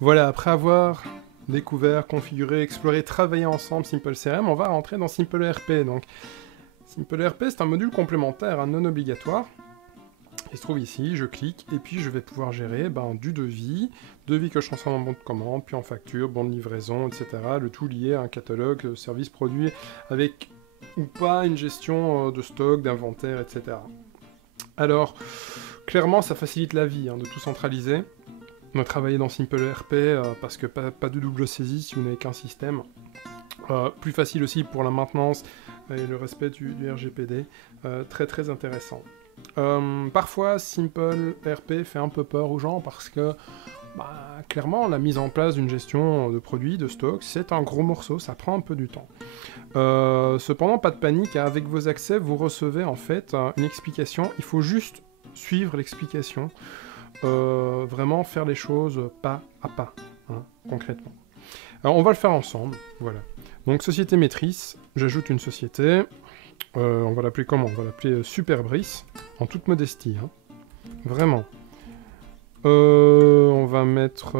Voilà, après avoir découvert, configuré, exploré, travaillé ensemble Simple CRM, on va rentrer dans Simple ERP. Donc, Simple ERP, c'est un module complémentaire, hein, non obligatoire. Il se trouve ici, je clique, et puis je vais pouvoir gérer du devis que je transforme en bon de commande, puis en facture, bon de livraison, etc. Le tout lié à un catalogue, service produit, avec ou pas une gestion de stock, d'inventaire, etc. Alors, clairement, ça facilite la vie de tout centraliser. On a travaillé dans Simple ERP parce que pas de double saisie si vous n'avez qu'un système. Plus facile aussi pour la maintenance et le respect du RGPD. Très très intéressant. Parfois, Simple ERP fait un peu peur aux gens parce que clairement, la mise en place d'une gestion de produits, de stock, c'est un gros morceau, ça prend un peu du temps. Cependant, pas de panique, avec vos accès, vous recevez en fait une explication. Il faut juste suivre l'explication. Vraiment faire les choses pas à pas, concrètement. Alors on va le faire ensemble, voilà. Donc société maîtrise, j'ajoute une société, on va l'appeler comment? On va l'appeler Superbrice, en toute modestie, vraiment. On va mettre,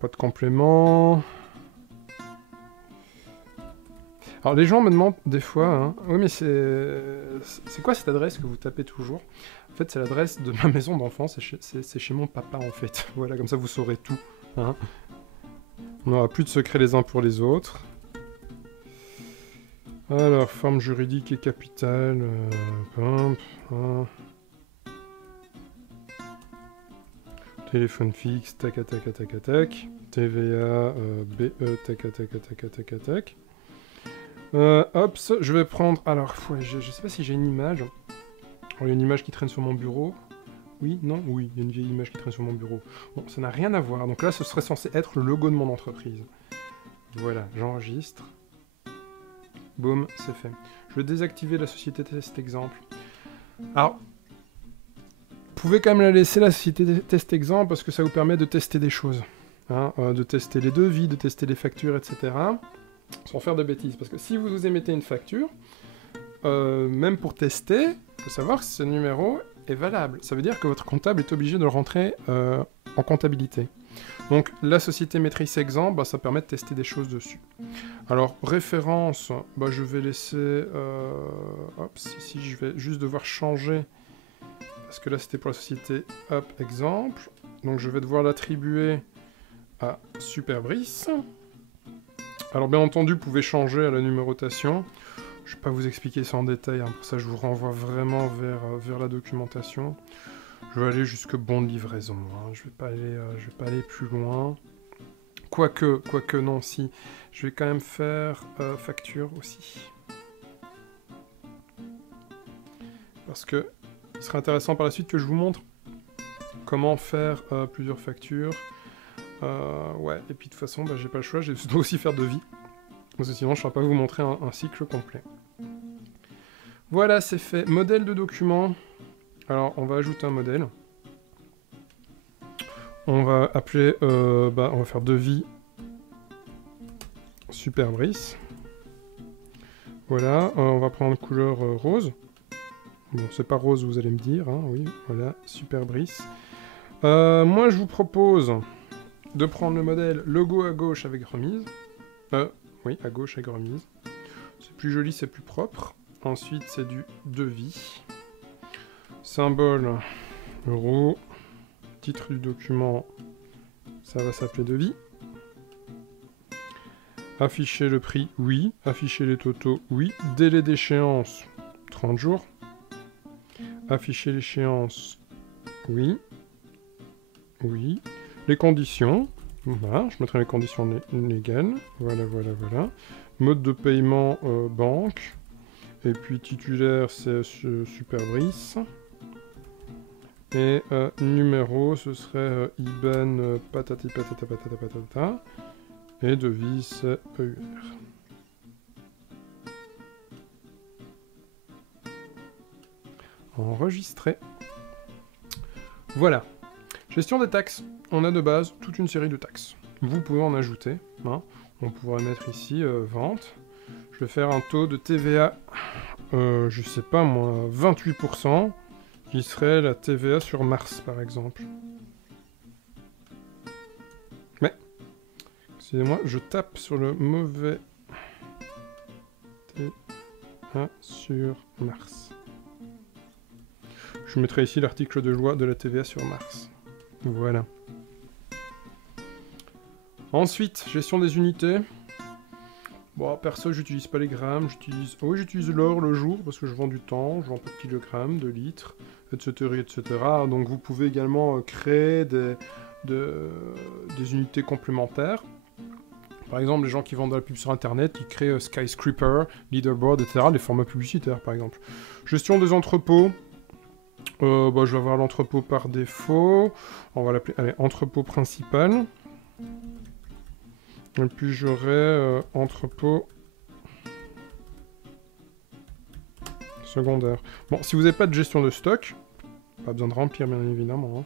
pas de complément. Alors les gens me demandent des fois, oui mais c'est quoi cette adresse que vous tapez toujours? En fait c'est l'adresse de ma maison d'enfance, c'est chez mon papa en fait. Voilà, comme ça vous saurez tout. On n'aura plus de secrets les uns pour les autres. Alors, forme juridique et capitale, téléphone fixe, tac, tac, tac, tac, TVA, BE, tac, tac, tac, tac, tac. Hop, je vais prendre... Alors, ouais, je sais pas si j'ai une image. Alors, il y a une image qui traîne sur mon bureau. Oui, non, oui, il y a une vieille image qui traîne sur mon bureau. Bon, ça n'a rien à voir. Donc là, ce serait censé être le logo de mon entreprise. Voilà, j'enregistre. Boum, c'est fait. Je vais désactiver la société test exemple. Alors, vous pouvez quand même la laisser, la société test exemple, parce que ça vous permet de tester des choses. De tester les devis, de tester les factures, etc. Sans faire de bêtises. Parce que si vous émettez une facture, même pour tester, il faut savoir que ce numéro est valable. Ça veut dire que votre comptable est obligé de le rentrer en comptabilité. Donc la société maîtrise exemple, ça permet de tester des choses dessus. Alors référence, je vais laisser... ici je vais juste devoir changer, parce que là c'était pour la société exemple. Donc je vais devoir l'attribuer à Superbrice. Alors bien entendu, vous pouvez changer à la numérotation. Je ne vais pas vous expliquer ça en détail, pour ça je vous renvoie vraiment vers la documentation. Je vais aller jusque bon de livraison, je vais pas aller plus loin. Quoique non, si. Je vais quand même faire facture aussi. Parce que ce serait intéressant par la suite que je vous montre comment faire plusieurs factures. Ouais, et puis de toute façon, j'ai pas le choix, je dois aussi faire devis. Parce que sinon, je ne saurais pas vous montrer un cycle complet. Voilà, c'est fait. Modèle de document. Alors, on va ajouter un modèle. On va appeler... on va faire devis Superbrice. Voilà, on va prendre couleur rose. Bon, c'est pas rose, vous allez me dire. Oui, voilà, Superbrice. Moi, je vous propose de prendre le modèle logo à gauche avec remise. Oui, à gauche avec remise. C'est plus joli, c'est plus propre. Ensuite, c'est du devis. Symbole euro. Titre du document, ça va s'appeler devis. Afficher le prix, oui. Afficher les totaux, oui. Délai d'échéance, 30 jours. Afficher l'échéance, oui. Oui. Les conditions, voilà, je mettrai les conditions légales. Voilà. Mode de paiement, banque. Et puis titulaire, c'est Superbrice. Et numéro, ce serait IBAN patati patata patata patata. Et devis, c'est EUR. Enregistré. Voilà. Gestion des taxes. On a de base toute une série de taxes. Vous pouvez en ajouter. On pourrait mettre ici vente. Je vais faire un taux de TVA, je sais pas moi, 28%. qui serait la TVA sur Mars, par exemple. Mais, excusez-moi, je tape sur le mauvais TVA sur Mars. Je mettrai ici l'article de loi de la TVA sur Mars. Voilà. Ensuite, gestion des unités. Bon, perso, j'utilise pas les grammes, j'utilise l'heure, le jour, parce que je vends du temps, je vends pas de kilogrammes, de litres, etc., etc. Donc vous pouvez également créer des unités complémentaires. Par exemple, les gens qui vendent de la pub sur Internet, ils créent Skyscraper, Leaderboard, etc., les formats publicitaires, par exemple. Gestion des entrepôts. Je vais avoir l'entrepôt par défaut. On va l'appeler, allez, entrepôt principal. Et puis j'aurai entrepôt secondaire. Bon, si vous n'avez pas de gestion de stock, pas besoin de remplir bien évidemment. Hein.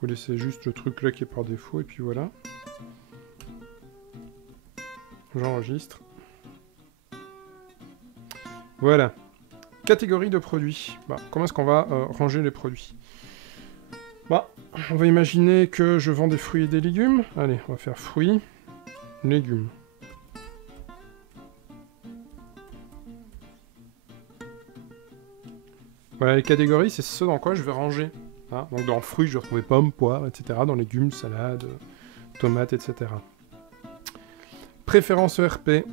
Vous laissez juste le truc là qui est par défaut et puis voilà. J'enregistre. Voilà. Catégorie de produits. Bah, comment est-ce qu'on va ranger les produits? Bah, on va imaginer que je vends des fruits et des légumes. Allez, on va faire fruits. Légumes. Voilà, les catégories, c'est ce dans quoi je vais ranger. Hein, donc dans fruits, je vais retrouver pommes, poires, etc. Dans légumes, salades, tomates, etc. Préférence ERP.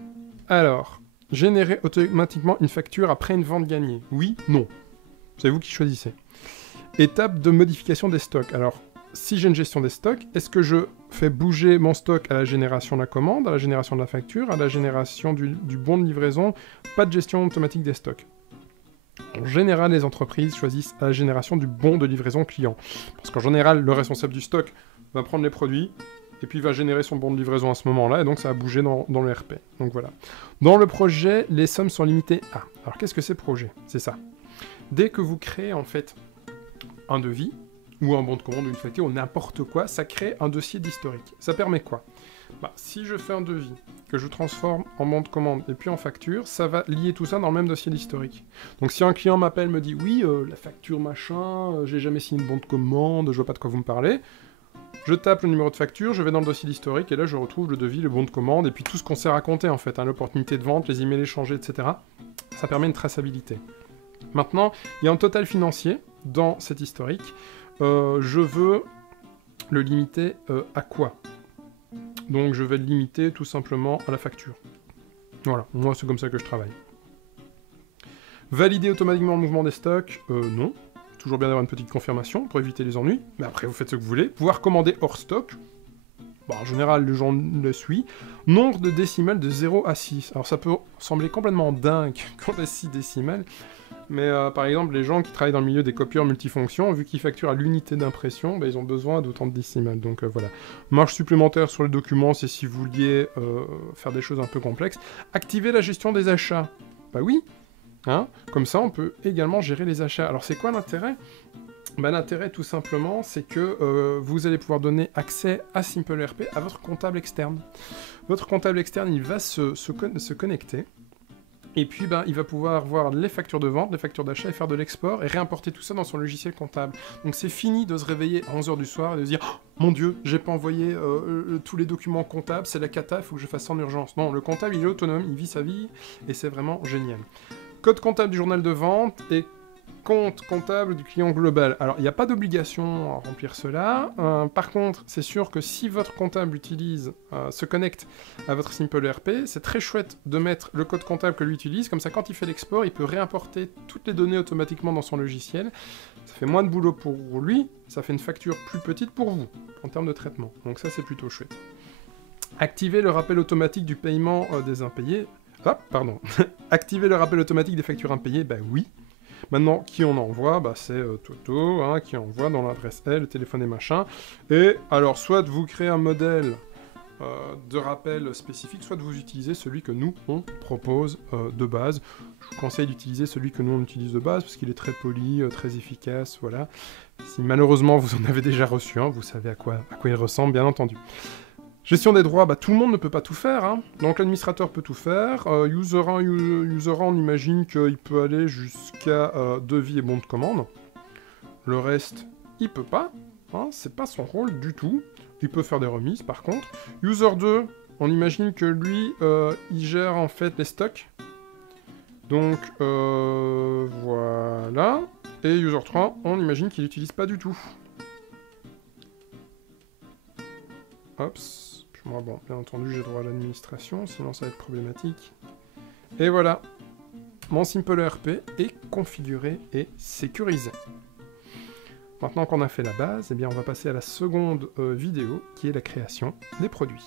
Alors, générer automatiquement une facture après une vente gagnée. Oui, non. C'est vous qui choisissez. Étape de modification des stocks. Alors, si j'ai une gestion des stocks, est-ce que je fais bouger mon stock à la génération de la commande, à la génération de la facture, à la génération du bon de livraison? Pas de gestion automatique des stocks. En général, les entreprises choisissent à la génération du bon de livraison client. Parce qu'en général, le responsable du stock va prendre les produits et puis va générer son bon de livraison à ce moment-là, et donc ça va bouger dans le RP. Donc voilà. Dans le projet, les sommes sont limitées à... Alors qu'est-ce que c'est projet? C'est ça. Dès que vous créez en fait un devis, ou un bon de commande, ou une facture, ou n'importe quoi, ça crée un dossier d'historique. Ça permet quoi? Bah, si je fais un devis, que je transforme en bon de commande et puis en facture, ça va lier tout ça dans le même dossier d'historique. Donc si un client m'appelle, me dit « Oui, la facture machin, j'ai jamais signé une bon de commande, je vois pas de quoi vous me parlez », je tape le numéro de facture, je vais dans le dossier d'historique, et là je retrouve le devis, le bon de commande, et puis tout ce qu'on s'est raconté en fait, hein, l'opportunité de vente, les emails échangés, etc. Ça permet une traçabilité. Maintenant, il y a un total financier dans cet historique. Je veux le limiter à quoi? Donc je vais le limiter tout simplement à la facture. Voilà, moi c'est comme ça que je travaille. Valider automatiquement le mouvement des stocks? Non. Toujours bien d'avoir une petite confirmation pour éviter les ennuis. Mais après vous faites ce que vous voulez. Pouvoir commander hors stock? Bon, en général les gens le suivent. Nombre de décimales de 0 à 6. Alors ça peut sembler complètement dingue quand on a 6 décimales. Mais par exemple, les gens qui travaillent dans le milieu des copieurs multifonctions, vu qu'ils facturent à l'unité d'impression, bah, ils ont besoin d'autant de décimales. Donc voilà. Marge supplémentaire sur le document, c'est si vous vouliez faire des choses un peu complexes. Activer la gestion des achats. Bah oui. Hein, comme ça, on peut également gérer les achats. Alors c'est quoi l'intérêt? Bah, l'intérêt, tout simplement, c'est que vous allez pouvoir donner accès à SimpleRP à votre comptable externe. Votre comptable externe, il va se connecter. Et puis, ben, il va pouvoir voir les factures de vente, les factures d'achat et faire de l'export et réimporter tout ça dans son logiciel comptable. Donc c'est fini de se réveiller à 11h du soir et de se dire oh, « Mon Dieu, j'ai pas envoyé tous les documents comptables, c'est la cata, il faut que je fasse ça en urgence. » Non, le comptable, il est autonome, il vit sa vie et c'est vraiment génial. Code comptable du journal de vente et compte comptable du client global. Alors, il n'y a pas d'obligation à remplir cela. Par contre, c'est sûr que si votre comptable se connecte à votre SimpleRP, c'est très chouette de mettre le code comptable que lui utilise. Comme ça, quand il fait l'export, il peut réimporter toutes les données automatiquement dans son logiciel. Ça fait moins de boulot pour lui. Ça fait une facture plus petite pour vous, en termes de traitement. Donc ça, c'est plutôt chouette. Activer le rappel automatique du paiement des impayés. Ah, pardon. Activer le rappel automatique des factures impayées, bah oui. Maintenant, qui on envoie? Bah, c'est Toto, hein, qui envoie dans l'adresse L, le téléphone et machin. Et alors, soit vous créez un modèle de rappel spécifique, soit vous utilisez celui que nous, on propose de base. Je vous conseille d'utiliser celui que nous, on utilise de base, parce qu'il est très poli, très efficace, voilà. Si malheureusement, vous en avez déjà reçu un, vous savez à quoi il ressemble, bien entendu. Gestion des droits, bah, tout le monde ne peut pas tout faire, hein. Donc l'administrateur peut tout faire. User 1, on imagine qu'il peut aller jusqu'à devis et bon de commande. Le reste, il peut pas. Hein, c'est pas son rôle du tout. Il peut faire des remises, par contre. User 2, on imagine que lui, il gère en fait les stocks. Donc, voilà. Et User 3, on imagine qu'il n'utilise pas du tout. Hop. Moi, bon, bien entendu, j'ai droit à l'administration, sinon ça va être problématique. Et voilà. Mon Simple ERP est configuré et sécurisé. Maintenant qu'on a fait la base, eh bien, on va passer à la seconde vidéo, qui est la création des produits.